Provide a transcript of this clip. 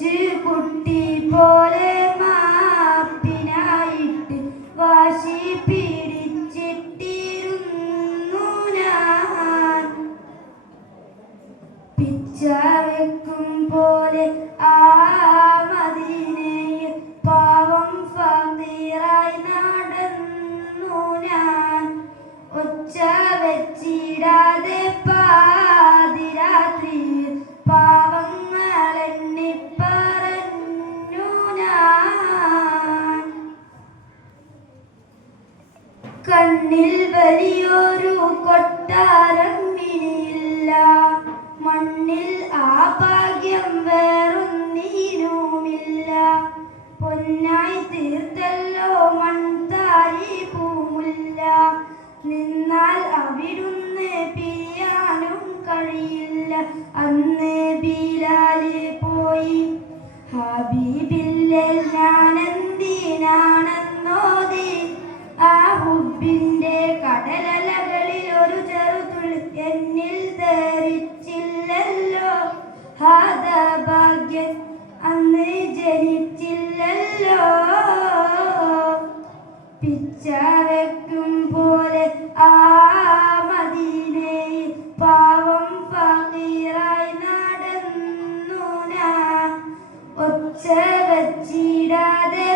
കൊച്ചു കുട്ടി പോലെ മാപ്പിനായിട്ട് വാശി പിടിച്ചിട്ടിരുന്നു ഞാൻ. പിച്ച വെക്കും പോലെ ആ മദീനയിൽ പാവം ഫക്കീറായി നടന്നു ഞാൻ. ഒച്ച വെച്ചിടാതെ പാതിരാത്രിയിൽ പാവങ്ങളെണ്ണി പറഞ്ഞു ഞാൻ. കണ്ണിൽ വലിയൊരു കൊട്ടാരം ഇനിയില്ല, മണ്ണിൽ ആ ഭാഗ്യം വേറൊന്നിനുമില്ല. പൊന്നായി തീർത്തല്ലോ മൺതാരി പൂമുല്ല, നിന്നാൽ അവിടുന്ന് പിരിയാനും കഴിയില്ല. അന്ന് ബിലാല് പോയി ഹബീബില്ലേ ഞാനെന്തിനാണെന്നോതി. ആ ഹുബിന്റെ കടലലകളിൽ ഒരു ചെറുതുള്ളി എന്നിൽ ധരിച്ചില്ലല്ലോ. ഹതഭാഗ്യൻ അന്ന് ജനിച്ചില്ലല്ലോ. പിച്ച വെക്കും പോലെ ആ മദീനയിൽ പാവം ഫക്കീറായി നടന്നു ഞാൻ. ഒച്ച വച്ചിടാതെ